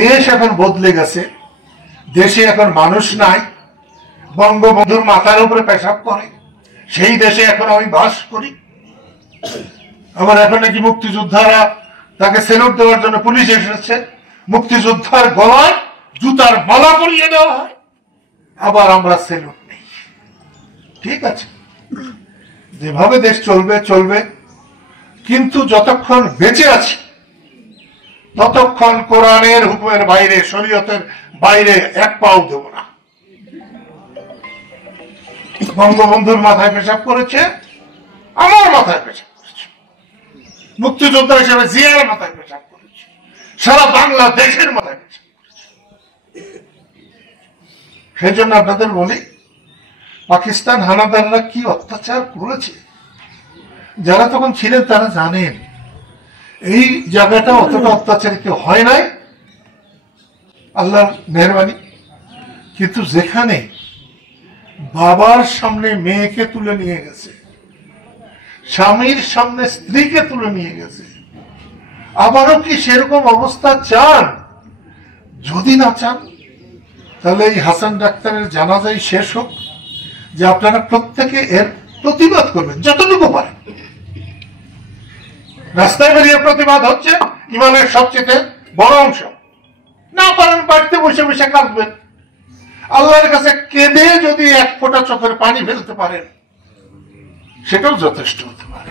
দেশ এখন বদলে গেছে, দেশে এখন মানুষ নাই, বঙ্গবন্ধুর মাথার উপরে পেশাব করে, সেই দেশে এখন আমি বাস করি। আবার এখন নাকি মুক্তিযোদ্ধারা তাকে সেলুট দেওয়ার জন্য পুলিশ এসেছে, মুক্তিযোদ্ধার গলায় জুতার মালা পরিয়ে দেওয়া হয়, আবার আমরা সেলুট নেই। ঠিক আছে, যেভাবে দেশ চলবে চলবে, কিন্তু যতক্ষণ বেঁচে আছি ততক্ষণ কোরআনের হুকুমের বাইরে, শরীয়তের বাইরে এক পাও দেব না। বঙ্গবন্ধুর মাথায় পেশাব করেছে, আমার মাথায় পেশাব করেছে, মুক্তিযোদ্ধা হিসেবে জিয়ার মাথায় পেশাব করেছে, সারা বাংলাদেশের মাথায় পেশাব করেছে। সেই জন্য আপনাদের বলি, পাকিস্তান হানাদাররা কি অত্যাচার করেছে, যারা তখন ছিলেন তারা জানেন। এই জায়গাটা অতটা অত্যাচারিত হয় নাই, আল্লাহর মেহরবানি। কিন্তু যেখানে বাবার সামনে মেয়েকে তুলে নিয়ে গেছে, স্বামীর সামনে স্ত্রীকে তুলে নিয়ে গেছে, আবারও কি সেরকম অবস্থা চান? যদি না চান তাহলে এই হাসান ডাক্তারের জানাজাই শেষ হোক, যে আপনারা প্রত্যেকে এর প্রতিবাদ করবেন যতটুকু পারেন। রাস্তায় বেরিয়ে প্রতিবাদ হচ্ছে ইমানের সবচেয়ে বড় অংশ। না পারেন বাড়িতে বসে বসে কাঁদবেন, আল্লাহর কাছে কেঁদে যদি এক ফোঁটা চোখের পানি ফেলতে পারেন সেটাও যথেষ্ট হতে পারে।